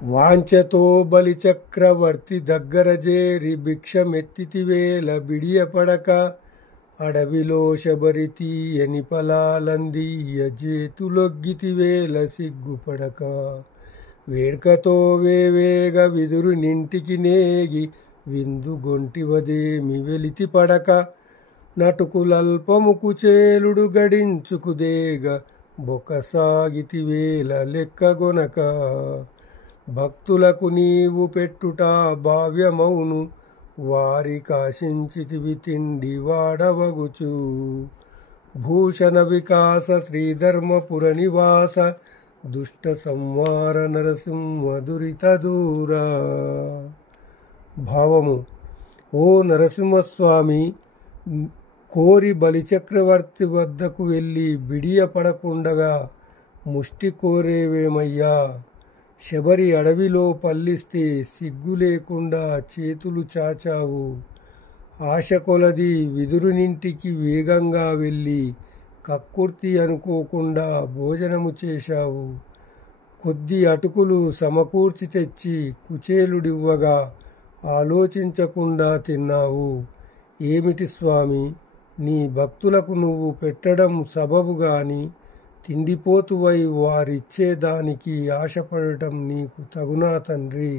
వాంఛతో బలిచక్రవర్తి దగ్గర చేరి భిక్షమెత్తితివేళ బిడియపడక అడవిలో శబరి తీయని ఫలాలందీయ చేతులొగ్గితివేళ సిగ్గుపడక వేడ్కతో వేవేగ విదురు నింటికి నేగి విందు గొంటివదేమి వెలితి పడక నటుకులల్పముకు చేలుడు గడించుకుదేగ బొకసాగితివేళ లెక్కగొనక భక్తులకు నీవు పెట్టుట భావ్యమౌను వారి కాశించితివి తిండి వాడవగుచు భూషణ వికాస శ్రీధర్మపుర నివాస దుష్ట సంవార నరసింహ దురిత దూర. భావము: ఓ నరసింహస్వామి, కోరి బలిచక్రవర్తి వద్దకు వెళ్ళి బిడియపడకుండగా ముష్టి కోరేవేమయ్యా? శబరి అడవిలో పల్లిస్తే సిగ్గు లేకుండా చేతులు చాచావు. ఆశ కొలది విదురునింటికి వేగంగా వెళ్ళి కక్కుర్తి అనుకోకుండా భోజనము చేశావు. కొద్ది అటుకులు సమకూర్చి తెచ్చి కుచేలుడివ్వగా ఆలోచించకుండా తిన్నావు. ఏమిటి స్వామి, నీ భక్తులకు నువ్వు పెట్టడం సబబు గాని తిండిపోతువై వారిచ్చేదానికి ఆశపడటం నీకు తగునా తండ్రి?